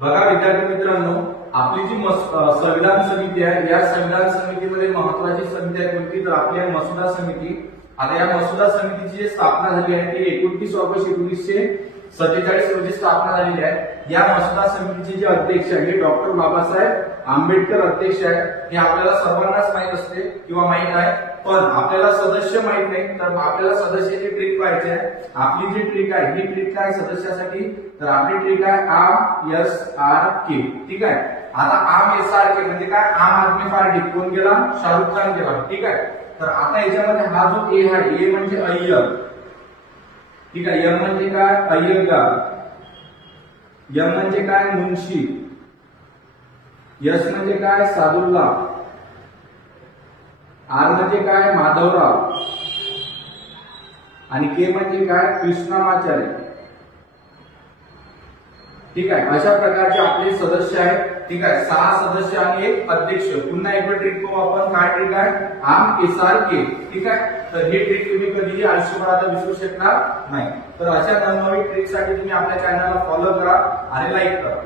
बघा विद्यार्थी मित्रांनो, आपली जी संविधान समिती आहे, या संविधान समितीमध्ये महत्वाची समिती आहे कोणती, तर आपली आहे मसुदा समिती. आता या मसुदा समितीची जी स्थापना झाली आहे ती 29 ऑगस्ट 1947 रोजी स्थापना झालेली आहे. या मसुदा समितीचे जे अध्यक्ष आहे डॉक्टर बाबासाहेब आंबेडकर अध्यक्ष आहे. हे आपल्याला सर्वांनाच माहित असते किंवा माहित आहे, पण आपल्याला सदस्य माहित नाही. तर आपल्याला सदस्याची ट्रिक पाहिजे आहे. आपली जी ट्रिक आहे ही ट्रिक काय सदस्यासाठी, तर आपली ट्रिक आहे AMSRK. ठीक आहे. आता AMSRK म्हणजे काय, आम आदमी पार्टी. कोण गेला, शाहरुख खान गेला. ठीक आहे. तर आता याच्यामध्ये हा जो ए आहे, ए म्हणजे अय्यर. ठीक आहे. एम म्हणजे काय, अय्यंगार. एम म्हणजे काय, मुन्शी. एस म्हणजे काय, सादुल्ला. आर म्हणजे काय, माधवराव. आणि के म्हणजे काय, कृष्णामाचार्य. ठीक आहे. अशा प्रकारचे आपले सदस्य आहेत. ठीक आहे. 6 सदस्य आणि एक अध्यक्ष. पुन्हा एकदा ट्रिक पाहू आपण. काय ट्रिक आहे, AMSRK. ठीक आहे. तर ही ट्रिक तुम्ही कधीही आयुष्यभर आता विसरू शकणार नाही. तर अशा नवनवीन ट्रिक साठी तुम्ही आपल्या चॅनलला फॉलो करा आणि लाईक करा.